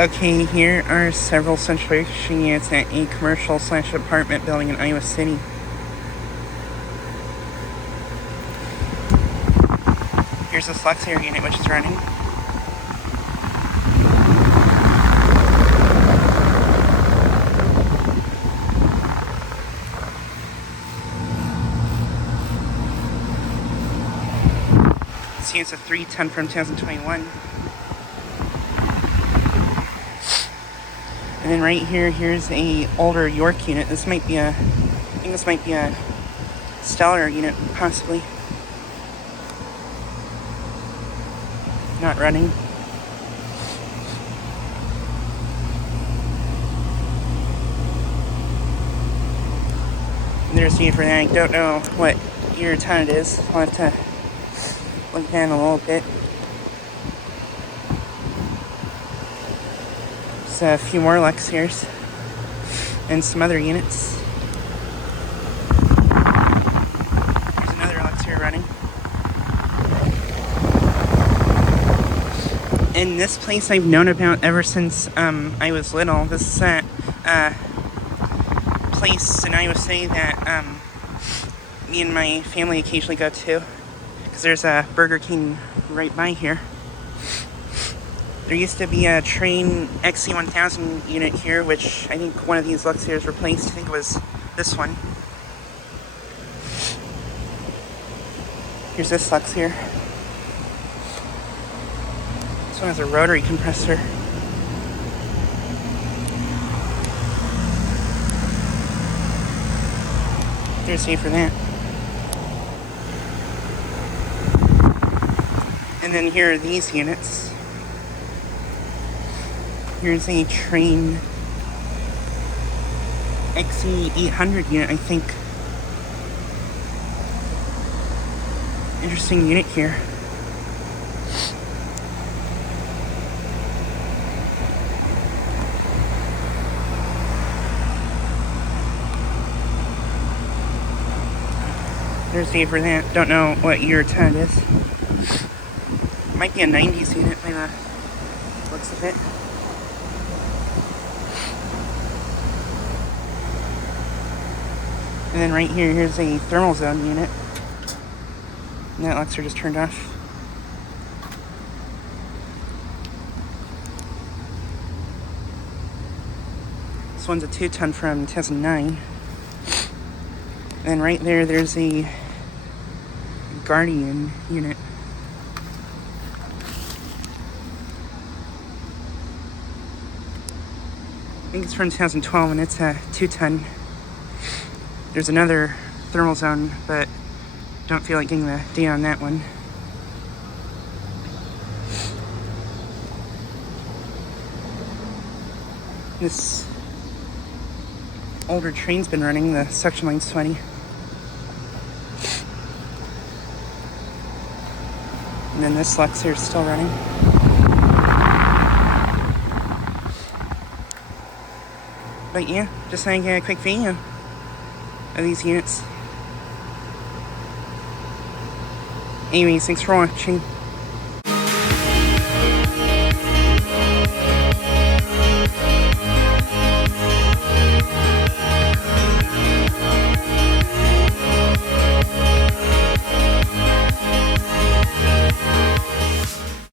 Okay, here are several centralization units at a commercial/apartment building in Iowa City. Here's this Luxaire unit which is running. This unit's a 310 from 2021. And then right here, here's a older York unit. I think this might be a Stellar unit, possibly. Not running. And there's the unit for that. I don't know what year or ton it is. I'll have to look down a little bit. A few more Luxaires and some other units. There's another Luxaire running. And this place I've known about ever since I was little. This is that place in Iowa City that me and my family occasionally go to, because there's a Burger King right by here. There used to be a Trane XE1000 unit here, which I think one of these Luxaires replaced. I think it was this one. Here's this Luxaire. This one has a rotary compressor. There's a for that. And then here are these units. Here's a Trane XE1000 unit, I think. Interesting unit here. There's the for that. Don't know what year or ton it is. Might be a 90s unit by the looks of it. And then right here, here's a thermal zone unit. And that Luxaire just turned off. This one's a 2-ton from 2009. And then right there, there's a Guardian unit. I think it's from 2012, and it's a 2-ton. There's another thermal zone, but don't feel like getting the data on that one. This older train's been running, the suction line's 20. And then this Luxaire is still running. But yeah, just saying a quick video of these units. Anyways, thanks for watching.